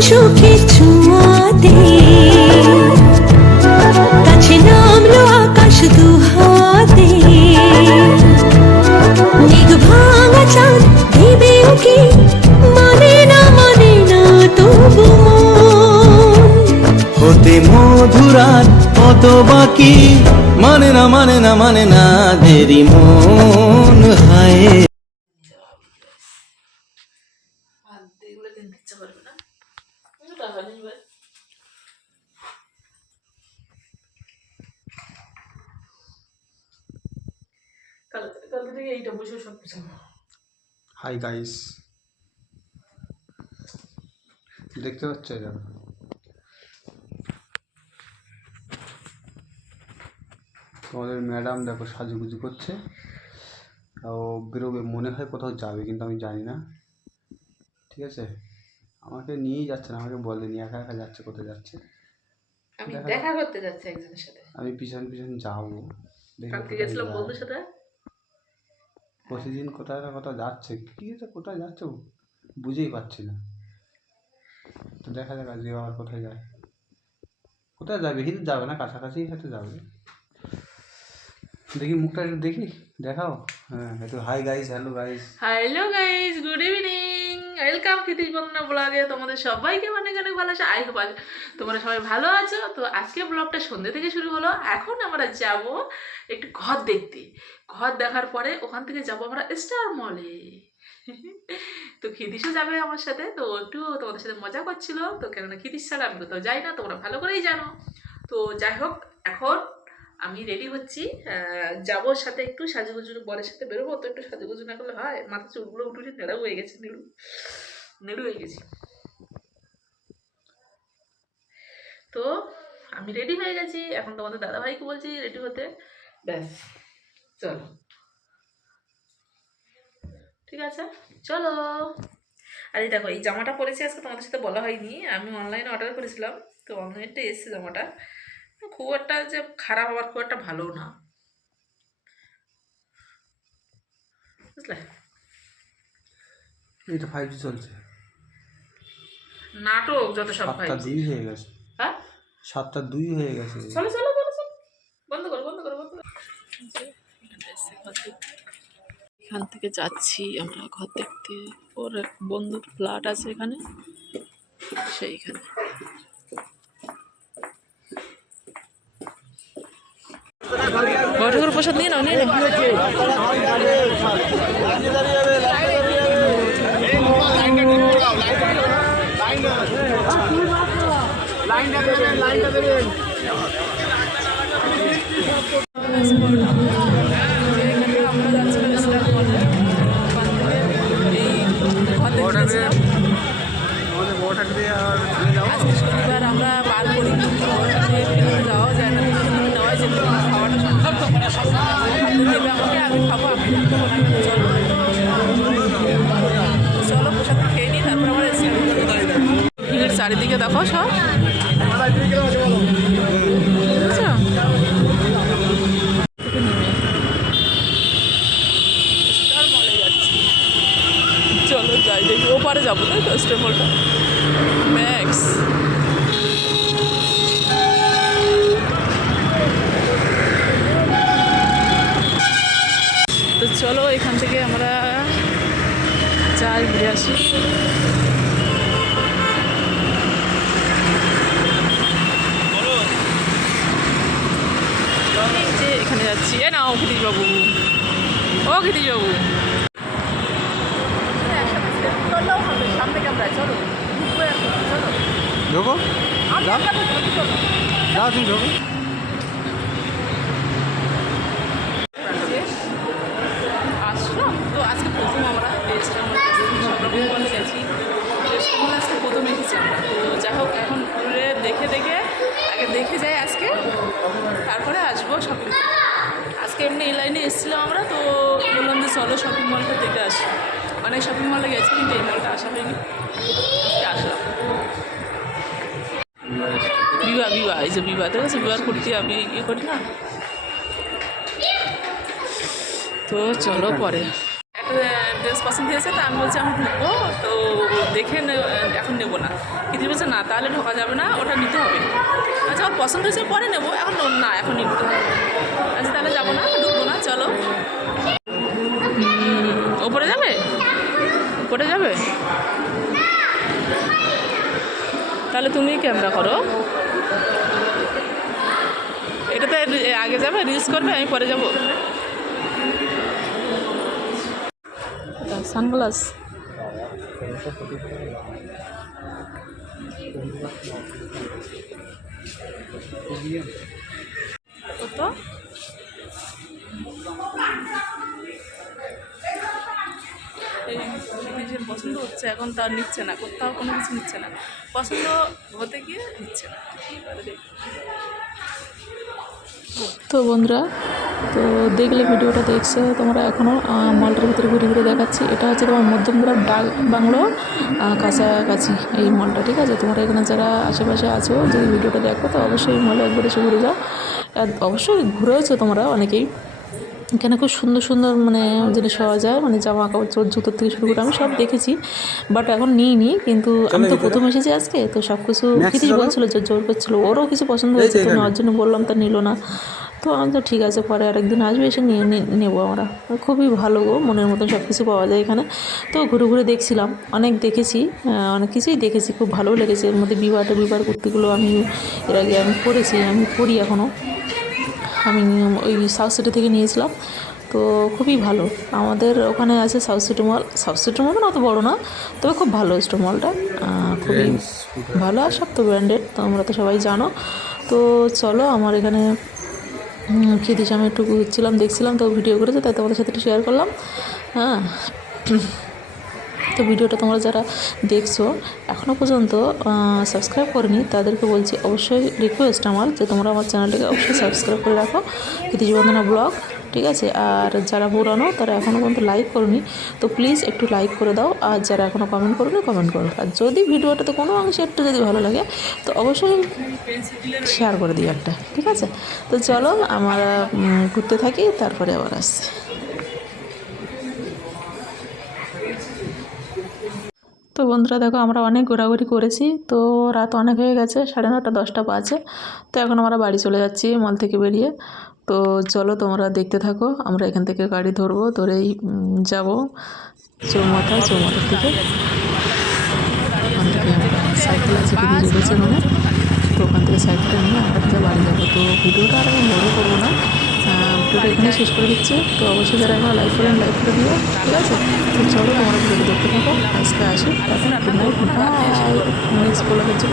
সুখের ছোঁয়াতে কাছে নামলো আকাশ দুহাতে। মেঘ ভাঙা চাঁদ দেবে ওকে মানে না মানে না তবু হতে মধুরাত কত বাকি মানে না মানে না মানে না দেরি মন হায় এগুলো কিনতে ইচ্ছা করবে না কালকে থেকে এইটা হাই গাইস দেখতে পাচ্ছ এটা? তোমাদের ম্যাডাম দেখো সাজুগুজু করছে। ও বেরোবে মনে হয় কোথাও যাবে, কিন্তু আমি জানি না। ঠিক আছে? আমাকে নিয়েই যাচ্ছে না আমাকে বলেনি একা একা যাচ্ছে কোথায় যাচ্ছে? আমি দেখা- করতে যাচ্ছি একজনের সাথে। আমি পিছন পিছন যাব কালকে গেছিলাম বন্ধুর সাথে। প্রতিদিন কোথায় না কোথাও যাচ্ছে কি এটা কোথায় যাচ্ছে বুঝেই পাচ্ছি না। তো দেখা যাক আজকে আবার কোথায় যায়। কোথায় যাবে? হিল যাবে না কাছাকাছি হয়তো যাবে। দেখি মুখটা একটু দেখি দেখাও। হ্যাঁ একটু hi guys hello guys hello guys good evening welcome Kshitish Bandana ব্লগে তোমাদের সবাইকে অনেক অনেক ভালো আছে আই হোপ তোমরা সবাই ভালো আছো। তো আজকে ব্লগটা সন্ধ্যে থেকে শুরু হলো। এখন আমরা যাব একটু ঘর দেখতে। ঘর দেখার পরে ওখান থেকে যাব আমরা স্টার মলে তো খিদিসও যাবে আমার সাথে। তো একটু তোমাদের সাথে মজা করছিল। তো কেননা খিদিস ছাড়া আমি কোথাও যাই না। তোমরা ভালো করেই জানো। তো যাই হোক, এখন আমি রেডি হচ্ছি যাব সাথে একটু সাজুগুজু বরের সাথে বেরোবো তো একটু সাজুগুজু না করলে হয় মাথা চুলগুলো উঠে উঠে নেড়া হয়ে গেছে, নেড়ু নেড়ু হয়ে গেছি। তো আমি রেডি হয়ে গেছি, এখন তোমাদের দাদাভাইকে বলছি রেডি হতে। ব্যাস, চলো। ঠিক আছে? চলো। আর এই দেখো, এই জামাটা পরেছি আজকে তোমাদের সাথে বলা হয়নি, আমি অনলাইনে অর্ডার করেছিলাম, তো অনলাইনটা এসেছে জামাটা। খুব একটা যে খারাপ আবার খুব একটা ভালো না। বুঝলে? এটা ফাইভ জি চলছে। নাটক যত সব সাতটা ভাই দুই হয়ে গেছে। হ্যাঁ? সাতটা দুই হয়ে গেছে। চলো চলো চলো চলো। বন্ধ করো বন্ধ করো বন্ধ করো। এখান থেকে যাচ্ছি আমরা ঘর দেখতে। ওর এক বন্ধুর ফ্ল্যাট আছে এখানে। সেইখানে। বড় প্রসাদ নিয়ে নাও নিয়ে আমরা বার করি যাওয়া যায় না নেওয়া যেত না খাওয়াটা দেবে আমাকে আমি খাব আমি খাব না চলো খেয়ে নিই তারপর আমরা চারিদিকে দেখো সব। চলো যাই, দেখি ওপারে যাব, তাই তো স্টার মলটা ম্যাক্স চলো, এখান থেকে আমরা যাই ঘুরে আসি। এখানে যাচ্ছি। এ না বাবু ও বাবু ঢোকো। যাও তুমি ঢোকো আসলাম তো আজকে প্রথম আমরা টেস্টটা রকম বলে গেছি টেস্টগুলো আজকে প্রথম এসেছি আমরা। তো যাই হোক, এখন ঘুরে দেখে দেখে, আগে দেখে যাই আজকে, তারপরে আসব শপিং আজকে এমনি এই লাইনে এসেছিলাম আমরা, তো বললাম যে চলো শপিং মলটা দেখে আসি। অনেক শপিং মলে গেছি, কিন্তু এই মলটা আসা হয়নি। আজকে আসলাম। বিবাহ বিবাহ এই যে বিবাহ ঠিক আছে? বিবাহ করতে আমি ইয়ে করি না? তো চলো পরে। ড্রেস পছন্দ হয়েছে, তো আমি বলছি, আমি ঢুকবো তো দেখে এখন নেব না। কিন্তু বলছে, না, তাহলে ঢোকা যাবে না, ওটা নিতে হবে। আচ্ছা আমার পছন্দ হয়েছে, পরে নেব। এখন না, এখন নিতে হবে আচ্ছা তাহলে যাব না, ঢুকবো না, চলো। ওপরে যাবে? ওপরে যাবে? তাহলে তুমি ক্যামেরা করো। এটাতে আগে যাবে রিলস করবে, আমি পরে যাব। সানগ্লাস। নিজের পছন্দ হচ্ছে, এখন তার নিচ্ছে না, কোথাও কোনো কিছু নিচ্ছে না। পছন্দ হতে গিয়ে নিচ্ছে না। তো বন্ধুরা তো দেখলে ভিডিওটা দেখছ তোমরা এখনও মলটার ভিতরে ঘুরে ঘুরে দেখাচ্ছি। এটা হচ্ছে তোমার মধ্যমগ্রাম ডাক বাংলো কাছাকাছি এই মলটা ঠিক আছে? তোমরা এখানে যারা আশেপাশে আছো যদি ভিডিওটা দেখো তো অবশ্যই এই মলে একবার এসে ঘুরে যাও। আর অবশ্যই ঘুরেওছো তোমরা অনেকেই। এখানে খুব সুন্দর সুন্দর মানে জিনিস পাওয়া যায় মানে জামা কাপড় চোর জুতোর থেকে শুরু করে আমি সব দেখেছি বাট এখন নিইনি কিন্তু আমি তো প্রথম এসেছি আজকে তো সব কিছু কিছু বলছিল যে জোর করছিল। ওরও কিছু পছন্দ হয়েছে তো নেওয়ার জন্য বললাম তা নিল না। তো আমি তো ঠিক আছে পরে আরেকদিন আসবে এসে নিয়ে নেব আমরা। খুবই ভালো গো মনের মতন সব কিছু পাওয়া যায় এখানে। তো ঘুরে ঘুরে দেখছিলাম অনেক দেখেছি অনেক কিছুই দেখেছি খুব ভালো লেগেছে। এর মধ্যে বিবাহটা বিবাহ কুর্তিগুলো আমি এর আগে আমি পরেছি আমি পরি এখনও আমি ওই সাউথ সিটি থেকে নিয়েছিলাম তো খুবই ভালো। আমাদের ওখানে আছে South City Mall South City Mall অত বড় না তবে খুব ভালো স্টোর মলটা খুবই ভালো আর সব তো ব্র্যান্ডেড তোমরা তো সবাই জানো। তো চলো আমার এখানে দিস আমি একটু ঘুরছিলাম, দেখছিলাম, তো ভিডিও করেছে, তাই তোমাদের সাথে একটু শেয়ার করলাম। হ্যাঁ। তো ভিডিওটা তোমরা যারা দেখছ এখনও পর্যন্ত সাবস্ক্রাইব করেনি, তাদেরকে বলছি, অবশ্যই রিকোয়েস্ট আমার যে তোমরা আমার চ্যানেলটাকে অবশ্যই সাবস্ক্রাইব করে রাখো। কৃতিজীবন্দনা ব্লগ। ঠিক আছে? আর যারা পুরানো, তারা এখনও পর্যন্ত লাইক করনি, তো প্লিজ একটু লাইক করে দাও। আর যারা এখনও কমেন্ট করবে কমেন্ট করো। আর যদি ভিডিওটাতে কোনো অংশে একটু যদি ভালো লাগে, তো অবশ্যই শেয়ার করে দিই একটা, ঠিক আছে? তো চলো আমরা ঘুরতে থাকি, তারপরে আবার আসছি। তো বন্ধুরা দেখো আমরা অনেক ঘোরাঘুরি করেছি, তো রাত অনেক হয়ে গেছে, সাড়ে নটা, দশটা বাজে। তো এখন আমরা বাড়ি চলে যাচ্ছি মল থেকে বেরিয়ে। তো চলো তোমরা দেখতে থাকো, আমরা এখান থেকে গাড়ি ধরবো, ধরেই যাব চৌমাথা, চৌমাথার থেকে ওখান থেকে সাইকেল আছে যেতেছে মানে তো ওখান থেকে সাইকেলটা নিয়ে আমরা বাড়ি যাব। তো ভিডিওটা আর আমি বড়ো করব না। ভিডিওটা এখানে শেষ করে দিচ্ছি। তো অবশ্যই যারা এখনও লাইক করেন লাইক করে দিও। ঠিক আছে? তো চলো তোমরা ভিডিও দেখতে থাকো। আজকে আসি। নেক্সট ব্লগের হচ্ছে।